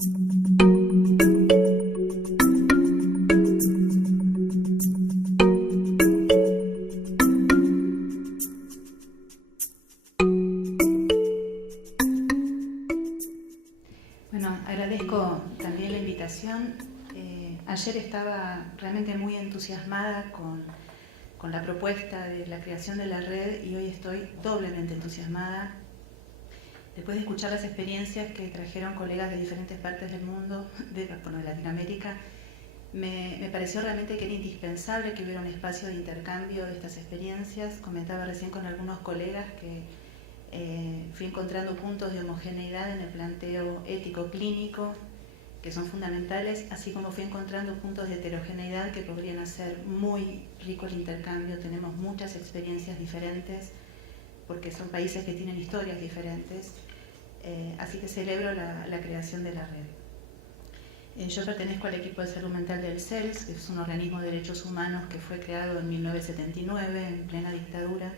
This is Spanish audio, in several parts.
Bueno, agradezco también la invitación. Ayer estaba realmente muy entusiasmada con la propuesta de la creación de la red y hoy estoy doblemente entusiasmada después de escuchar las experiencias que trajeron colegas de diferentes partes del mundo, de Latinoamérica. Me pareció realmente que era indispensable que hubiera un espacio de intercambio de estas experiencias. Comentaba recién con algunos colegas que fui encontrando puntos de homogeneidad en el planteo ético-clínico que son fundamentales, así como fui encontrando puntos de heterogeneidad que podrían hacer muy rico el intercambio. Tenemos muchas experiencias diferentes porque son países que tienen historias diferentes, así que celebro la creación de la red. Yo pertenezco al equipo de salud mental del CELS, que es un organismo de derechos humanos que fue creado en 1979, en plena dictadura,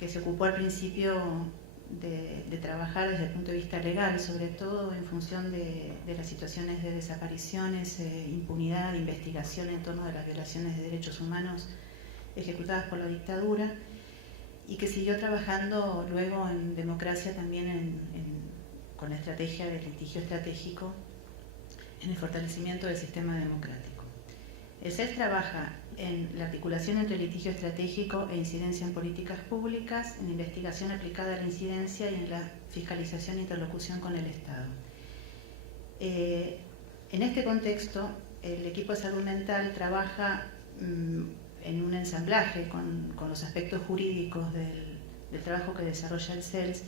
que se ocupó al principio de trabajar desde el punto de vista legal, sobre todo en función de las situaciones de desapariciones, impunidad, investigación en torno a las violaciones de derechos humanos ejecutadas por la dictadura, y que siguió trabajando luego en democracia también con la estrategia del litigio estratégico en el fortalecimiento del sistema democrático. El CELS trabaja en la articulación entre litigio estratégico e incidencia en políticas públicas, en investigación aplicada a la incidencia y en la fiscalización e interlocución con el Estado. En este contexto, el equipo de salud mental trabaja en un ensamblaje con los aspectos jurídicos del trabajo que desarrolla el CELS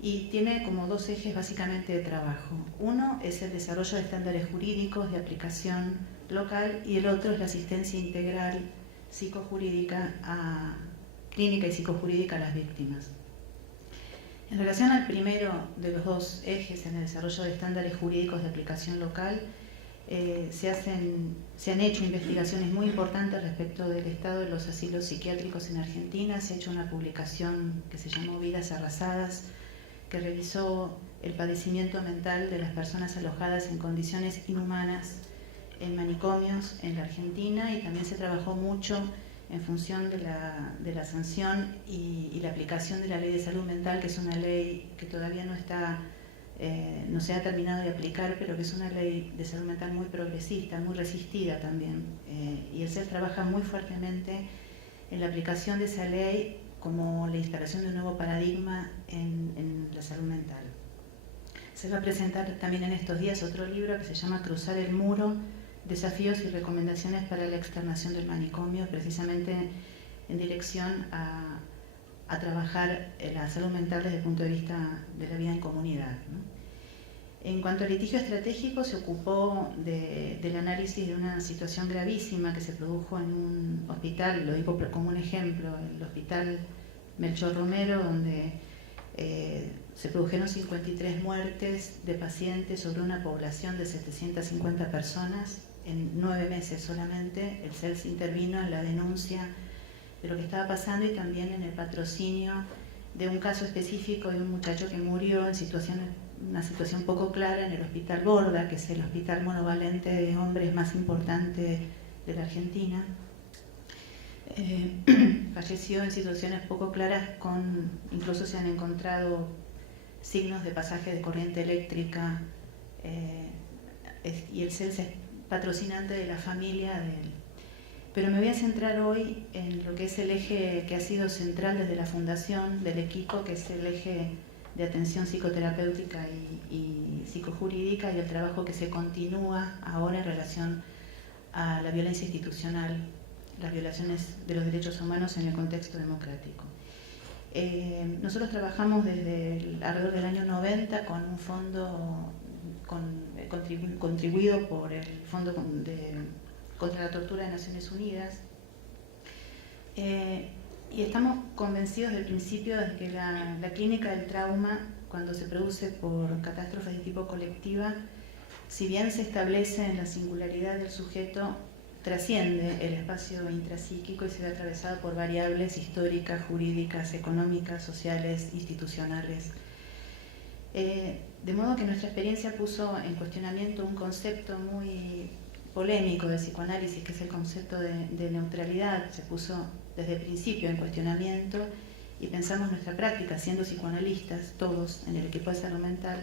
y tiene como dos ejes básicamente de trabajo. Uno es el desarrollo de estándares jurídicos de aplicación local y el otro es la asistencia integral psicojurídica clínica y psicojurídica a las víctimas. En relación al primero de los dos ejes en el desarrollo de estándares jurídicos de aplicación local, se han hecho investigaciones muy importantes respecto del estado de los asilos psiquiátricos en Argentina. Se ha hecho una publicación que se llamó Vidas Arrasadas, que revisó el padecimiento mental de las personas alojadas en condiciones inhumanas en manicomios en la Argentina, y también se trabajó mucho en función de la sanción y la aplicación de la Ley de Salud Mental, que es una ley que todavía no se ha terminado de aplicar, pero que es una ley de salud mental muy progresista, muy resistida también. Y el CELS trabaja muy fuertemente en la aplicación de esa ley como la instalación de un nuevo paradigma en la salud mental. Se va a presentar también en estos días otro libro que se llama Cruzar el Muro, desafíos y recomendaciones para la externación del manicomio, precisamente en dirección a trabajar la salud mental desde el punto de vista de la vida en comunidad, ¿no? En cuanto al litigio estratégico, se ocupó del análisis de una situación gravísima que se produjo en un hospital, lo digo como un ejemplo, el hospital Melchor Romero, donde se produjeron 53 muertes de pacientes sobre una población de 750 personas en 9 meses solamente. El CELS intervino en la denuncia de lo que estaba pasando y también en el patrocinio de un caso específico de un muchacho que murió en una situación poco clara en el Hospital Borda, que es el hospital monovalente de hombres más importante de la Argentina. Falleció en situaciones poco claras, incluso se han encontrado signos de pasaje de corriente eléctrica, y el CELS es patrocinante de la familia de él. Pero me voy a centrar hoy en lo que es el eje que ha sido central desde la fundación del equipo, que es el eje de atención psicoterapéutica y psicojurídica, y el trabajo que se continúa ahora en relación a la violencia institucional, las violaciones de los derechos humanos en el contexto democrático. Nosotros trabajamos desde alrededor del año 90 con un fondo contribuido por el Fondo contra la Tortura de Naciones Unidas, y estamos convencidos del principio de que la clínica del trauma, cuando se produce por catástrofes de tipo colectiva, si bien se establece en la singularidad del sujeto, trasciende el espacio intrapsíquico y se ve atravesado por variables históricas, jurídicas, económicas, sociales, institucionales. De modo que nuestra experiencia puso en cuestionamiento un concepto muy polémico de psicoanálisis, que es el concepto de neutralidad. Se puso desde el principio en cuestionamiento y pensamos nuestra práctica, siendo psicoanalistas, todos en el equipo de salud mental,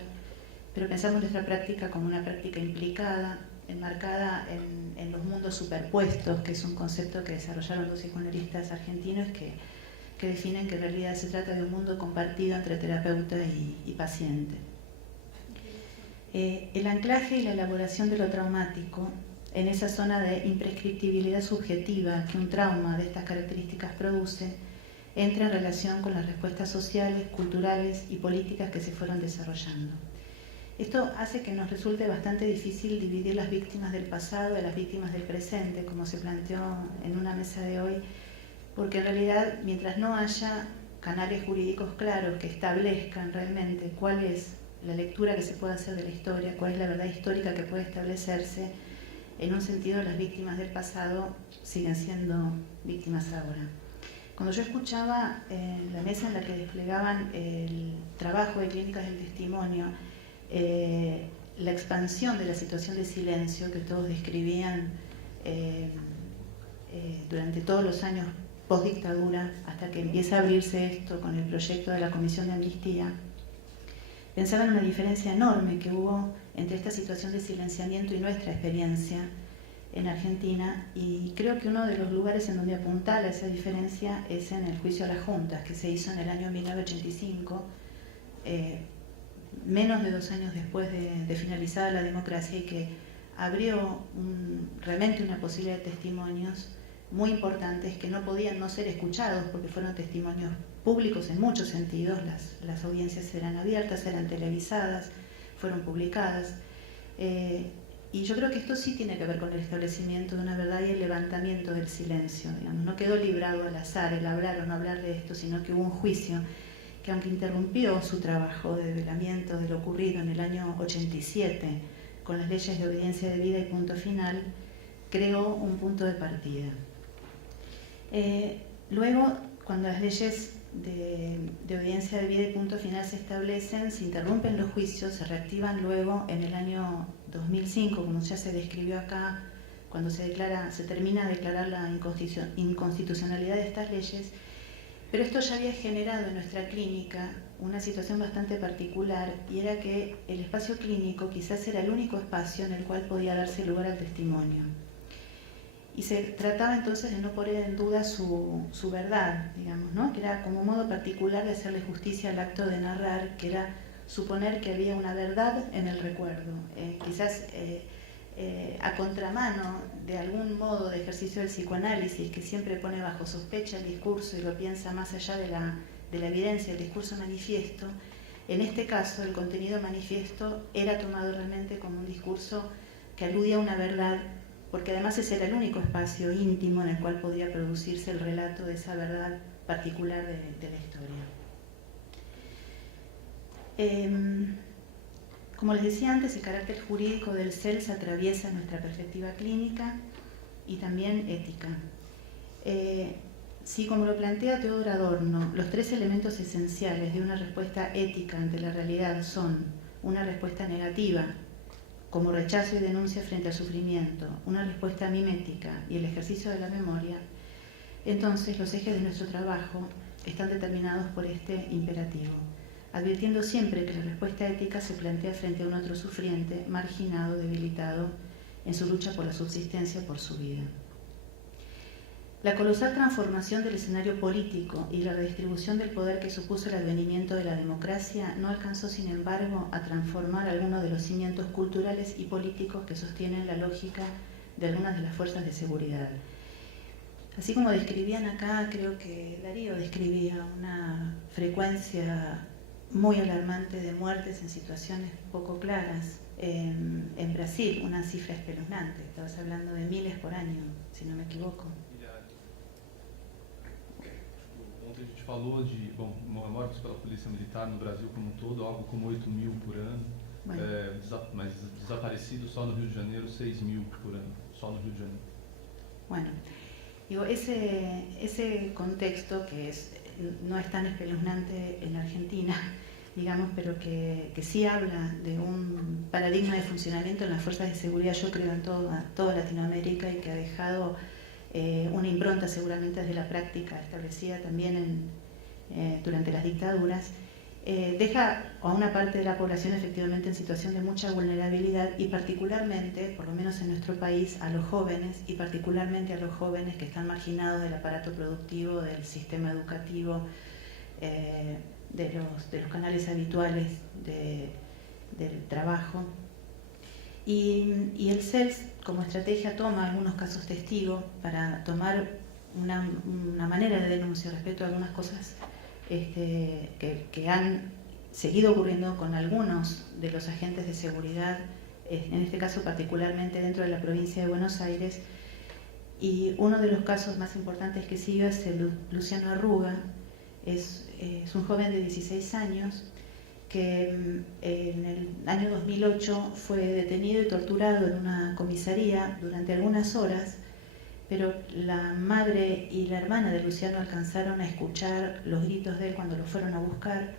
pero pensamos nuestra práctica como una práctica implicada, enmarcada en los mundos superpuestos, que es un concepto que desarrollaron dos psicoanalistas argentinos que definen que en realidad se trata de un mundo compartido entre terapeuta y paciente. El anclaje y la elaboración de lo traumático en esa zona de imprescriptibilidad subjetiva que un trauma de estas características produce, entra en relación con las respuestas sociales, culturales y políticas que se fueron desarrollando. Esto hace que nos resulte bastante difícil dividir las víctimas del pasado de las víctimas del presente, como se planteó en una mesa de hoy, porque en realidad, mientras no haya canales jurídicos claros que establezcan realmente cuál es la lectura que se puede hacer de la historia, cuál es la verdad histórica que puede establecerse, en un sentido las víctimas del pasado siguen siendo víctimas ahora. Cuando yo escuchaba en la mesa en la que desplegaban el trabajo de clínicas del testimonio, la expansión de la situación de silencio que todos describían durante todos los años post-dictadura, hasta que empieza a abrirse esto con el proyecto de la Comisión de Amnistía, pensaba en una diferencia enorme que hubo entre esta situación de silenciamiento y nuestra experiencia en Argentina, y creo que uno de los lugares en donde apuntala esa diferencia es en el juicio a las juntas, que se hizo en el año 1985, menos de 2 años después de finalizada la democracia, y que abrió realmente una posibilidad de testimonios muy importantes que no podían no ser escuchados porque fueron testimonios públicos en muchos sentidos. Las audiencias eran abiertas, eran televisadas, fueron publicadas, y yo creo que esto sí tiene que ver con el establecimiento de una verdad y el levantamiento del silencio, digamos. No quedó librado al azar el hablar o no hablar de esto, sino que hubo un juicio que, aunque interrumpió su trabajo de develamiento de lo ocurrido en el año 87 con las leyes de obediencia debida y punto final, creó un punto de partida. Luego, cuando las leyes de obediencia debida y punto final se establecen, se interrumpen los juicios, se reactivan luego en el año 2005, como ya se describió acá, cuando se termina de declarar la inconstitucionalidad de estas leyes, pero esto ya había generado en nuestra clínica una situación bastante particular, y era que el espacio clínico quizás era el único espacio en el cual podía darse lugar al testimonio. Y se trataba entonces de no poner en duda su verdad, digamos, ¿no? Que era como un modo particular de hacerle justicia al acto de narrar, que era suponer que había una verdad en el recuerdo, quizás a contramano de algún modo de ejercicio del psicoanálisis que siempre pone bajo sospecha el discurso y lo piensa más allá de la evidencia, el discurso manifiesto. En este caso, el contenido manifiesto era tomado realmente como un discurso que aludía a una verdad, porque además ese era el único espacio íntimo en el cual podía producirse el relato de esa verdad particular de la historia. Como les decía antes, el carácter jurídico del CELS atraviesa nuestra perspectiva clínica y también ética. Sí, como lo plantea Teodor Adorno, los 3 elementos esenciales de una respuesta ética ante la realidad son una respuesta negativa, como rechazo y denuncia frente al sufrimiento, una respuesta mimética y el ejercicio de la memoria. Entonces, los ejes de nuestro trabajo están determinados por este imperativo, advirtiendo siempre que la respuesta ética se plantea frente a un otro sufriente, marginado, debilitado, en su lucha por la subsistencia, por su vida. La colosal transformación del escenario político y la redistribución del poder que supuso el advenimiento de la democracia no alcanzó, sin embargo, a transformar algunos de los cimientos culturales y políticos que sostienen la lógica de algunas de las fuerzas de seguridad. Así como describían acá, creo que Darío describía una frecuencia muy alarmante de muertes en situaciones poco claras. En Brasil, una cifra espeluznante, estabas hablando de miles por año, si no me equivoco. Ontem a gente falou de mortes pela Polícia Militar no Brasil como um todo, algo como 8.000 por ano, bueno. Mas desaparecidos só no Rio de Janeiro, 6.000 por ano, só no Rio de Janeiro. Bueno, digo, ese contexto que no es tan espeluznante en Argentina, digamos, pero que sí habla de un paradigma de funcionamiento en las fuerzas de seguridad, yo creo, en toda Latinoamérica, y que ha dejado una impronta seguramente desde la práctica establecida también durante las dictaduras. Deja a una parte de la población efectivamente en situación de mucha vulnerabilidad, y particularmente, por lo menos en nuestro país, a los jóvenes, y particularmente a los jóvenes que están marginados del aparato productivo, del sistema educativo, de los canales habituales del trabajo. Y el CELS como estrategia toma algunos casos testigos para tomar una manera de denuncia respecto a algunas cosas que han seguido ocurriendo con algunos de los agentes de seguridad, en este caso particularmente dentro de la provincia de Buenos Aires. Y uno de los casos más importantes que sigue es el Luciano Arruga. Es un joven de 16 años que en el año 2008 fue detenido y torturado en una comisaría durante algunas horas, pero la madre y la hermana de Luciano alcanzaron a escuchar los gritos de él cuando lo fueron a buscar,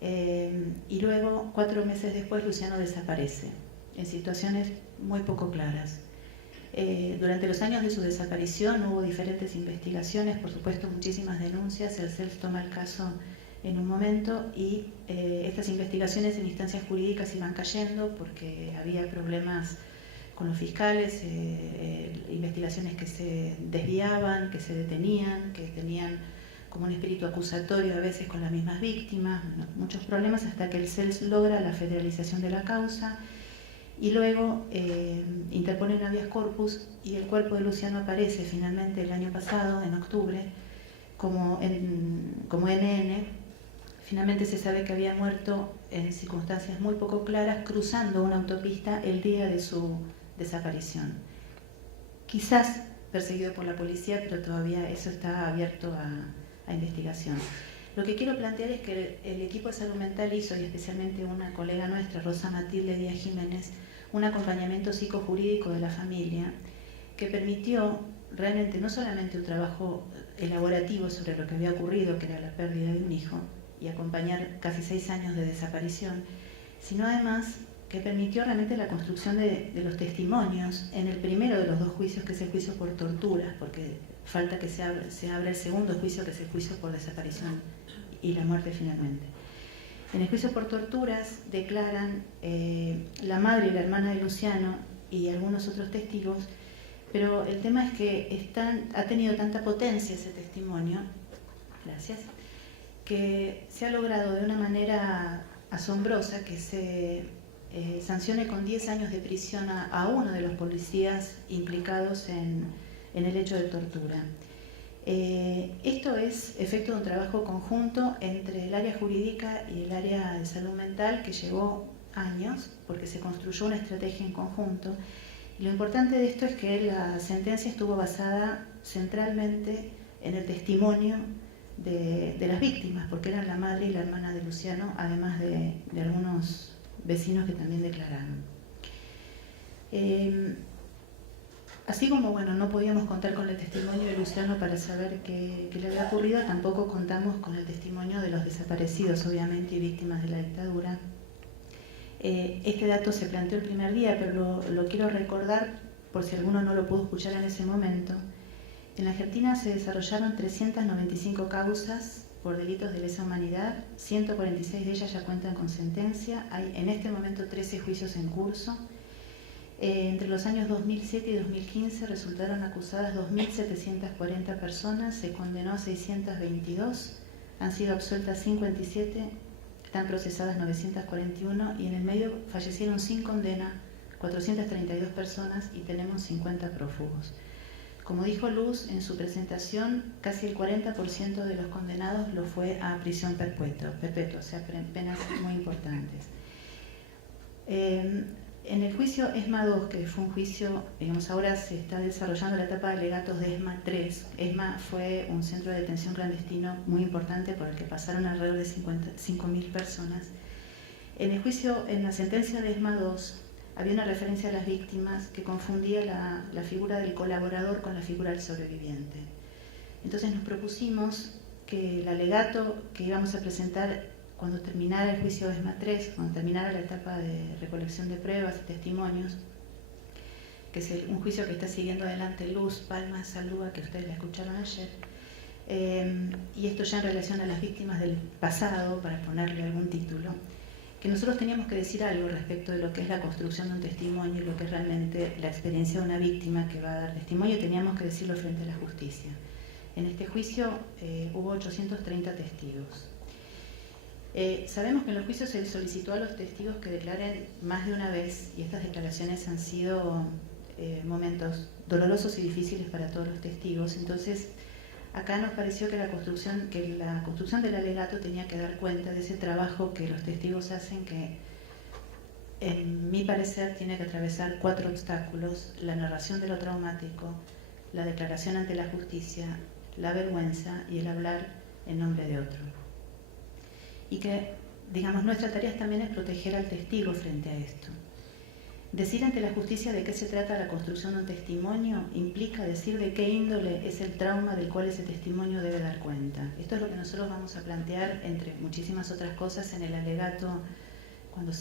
y luego, 4 meses después, Luciano desaparece en situaciones muy poco claras. Durante los años de su desaparición hubo diferentes investigaciones, por supuesto muchísimas denuncias. El CELS toma el caso en un momento, y estas investigaciones en instancias jurídicas iban cayendo porque había problemas con los fiscales, investigaciones que se desviaban, que se detenían, que tenían como un espíritu acusatorio a veces con las mismas víctimas, muchos problemas, hasta que el CELS logra la federalización de la causa y luego interpone un habeas corpus, y el cuerpo de Luciano aparece finalmente el año pasado, en octubre, como NN. Finalmente se sabe que había muerto en circunstancias muy poco claras, cruzando una autopista el día de su desaparición. Quizás perseguido por la policía, pero todavía eso está abierto a investigación. Lo que quiero plantear es que el equipo de salud mental hizo, y especialmente una colega nuestra, Rosa Matilde Díaz Jiménez, un acompañamiento psicojurídico de la familia que permitió realmente no solamente un trabajo elaborativo sobre lo que había ocurrido, que era la pérdida de un hijo, y acompañar casi 6 años de desaparición, sino además que permitió realmente la construcción de los testimonios en el primero de los 2 juicios, que es el juicio por torturas, porque falta que se abra el segundo juicio, que es el juicio por desaparición y la muerte finalmente. En el juicio por torturas declaran la madre y la hermana de Luciano y algunos otros testigos, pero el tema es que ha tenido tanta potencia ese testimonio, gracias, que se ha logrado de una manera asombrosa que se sancione con 10 años de prisión a uno de los policías implicados en el hecho de tortura. Esto es efecto de un trabajo conjunto entre el área jurídica y el área de salud mental, que llevó años porque se construyó una estrategia en conjunto. Y lo importante de esto es que la sentencia estuvo basada centralmente en el testimonio de las víctimas, porque eran la madre y la hermana de Luciano, además de algunos vecinos que también declararon. Así como no podíamos contar con el testimonio de Luciano para saber qué le había ocurrido, tampoco contamos con el testimonio de los desaparecidos, obviamente, y víctimas de la dictadura. Este dato se planteó el primer día, pero lo quiero recordar por si alguno no lo pudo escuchar en ese momento. En la Argentina se desarrollaron 395 causas por delitos de lesa humanidad, 146 de ellas ya cuentan con sentencia, hay en este momento 13 juicios en curso. Entre los años 2007 y 2015 resultaron acusadas 2.740 personas, se condenó a 622, han sido absueltas 57, están procesadas 941 y en el medio fallecieron sin condena 432 personas y tenemos 50 prófugos. Como dijo Luz en su presentación, casi el 40% de los condenados lo fue a prisión perpetua, o sea, penas muy importantes. En el juicio ESMA 2, que fue un juicio, ahora se está desarrollando la etapa de alegatos de ESMA 3. ESMA fue un centro de detención clandestino muy importante por el que pasaron alrededor de 5.000 personas. En el juicio, en la sentencia de ESMA 2, había una referencia a las víctimas que confundía la figura del colaborador con la figura del sobreviviente. Entonces nos propusimos que el alegato que íbamos a presentar cuando terminara el juicio ESMA 3, cuando terminara la etapa de recolección de pruebas y testimonios, que es un juicio que está siguiendo adelante Luz Palma Saldúa, que ustedes la escucharon ayer, y esto ya en relación a las víctimas del pasado, para ponerle algún título, que nosotros teníamos que decir algo respecto de lo que es la construcción de un testimonio y lo que es realmente la experiencia de una víctima que va a dar testimonio, y teníamos que decirlo frente a la justicia. En este juicio hubo 830 testigos. Sabemos que en los juicios se les solicitó a los testigos que declaren más de una vez, y estas declaraciones han sido momentos dolorosos y difíciles para todos los testigos. Entonces, acá nos pareció que la construcción del alegato tenía que dar cuenta de ese trabajo que los testigos hacen, que en mi parecer tiene que atravesar 4 obstáculos: la narración de lo traumático, la declaración ante la justicia, la vergüenza y el hablar en nombre de otro. Y que, digamos, nuestra tarea también es proteger al testigo frente a esto. Decir ante la justicia de qué se trata la construcción de un testimonio implica decir de qué índole es el trauma del cual ese testimonio debe dar cuenta. Esto es lo que nosotros vamos a plantear, entre muchísimas otras cosas, en el alegato, cuando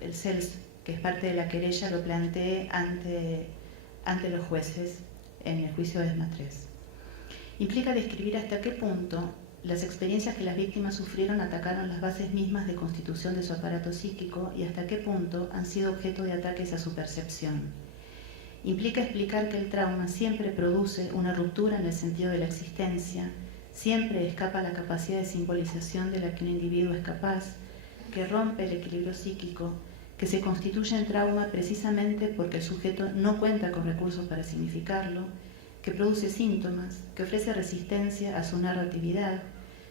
el CELS, que es parte de la querella, lo plantee ante los jueces en el juicio de ESMA 3. Implica describir hasta qué punto las experiencias que las víctimas sufrieron atacaron las bases mismas de constitución de su aparato psíquico y hasta qué punto han sido objeto de ataques a su percepción. Implica explicar que el trauma siempre produce una ruptura en el sentido de la existencia, siempre escapa a la capacidad de simbolización de la que un individuo es capaz, que rompe el equilibrio psíquico, que se constituye en trauma precisamente porque el sujeto no cuenta con recursos para significarlo, que produce síntomas, que ofrece resistencia a su narratividad,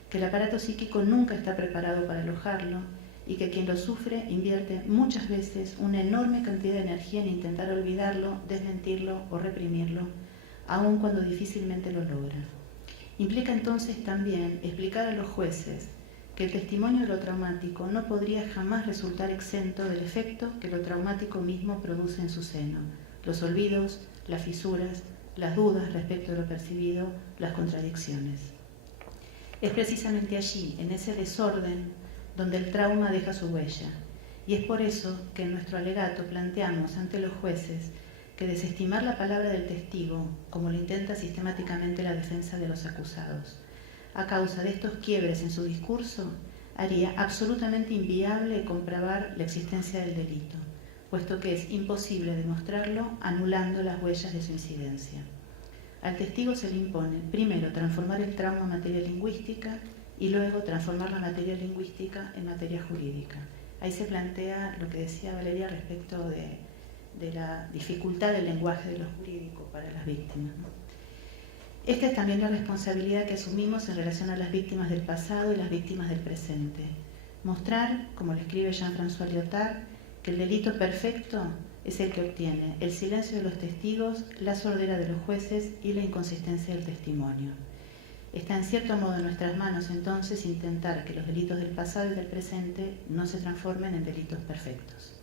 que el aparato psíquico nunca está preparado para alojarlo y que quien lo sufre invierte muchas veces una enorme cantidad de energía en intentar olvidarlo, desmentirlo o reprimirlo, aun cuando difícilmente lo logra. Implica entonces también explicar a los jueces que el testimonio de lo traumático no podría jamás resultar exento del efecto que lo traumático mismo produce en su seno: los olvidos, las fisuras, las dudas respecto de lo percibido, las contradicciones. Es precisamente allí, en ese desorden, donde el trauma deja su huella, y es por eso que en nuestro alegato planteamos ante los jueces que desestimar la palabra del testigo, como lo intenta sistemáticamente la defensa de los acusados, a causa de estos quiebres en su discurso, haría absolutamente inviable comprobar la existencia del delito, puesto que es imposible demostrarlo anulando las huellas de su incidencia. Al testigo se le impone, primero, transformar el trauma en materia lingüística y luego transformar la materia lingüística en materia jurídica. Ahí se plantea lo que decía Valeria respecto de la dificultad del lenguaje de lo jurídico para las víctimas, ¿no? Esta es también la responsabilidad que asumimos en relación a las víctimas del pasado y las víctimas del presente. Mostrar, como lo escribe Jean-François Lyotard, que el delito perfecto es el que obtiene el silencio de los testigos, la sordera de los jueces y la inconsistencia del testimonio. Está en cierto modo en nuestras manos entonces intentar que los delitos del pasado y del presente no se transformen en delitos perfectos.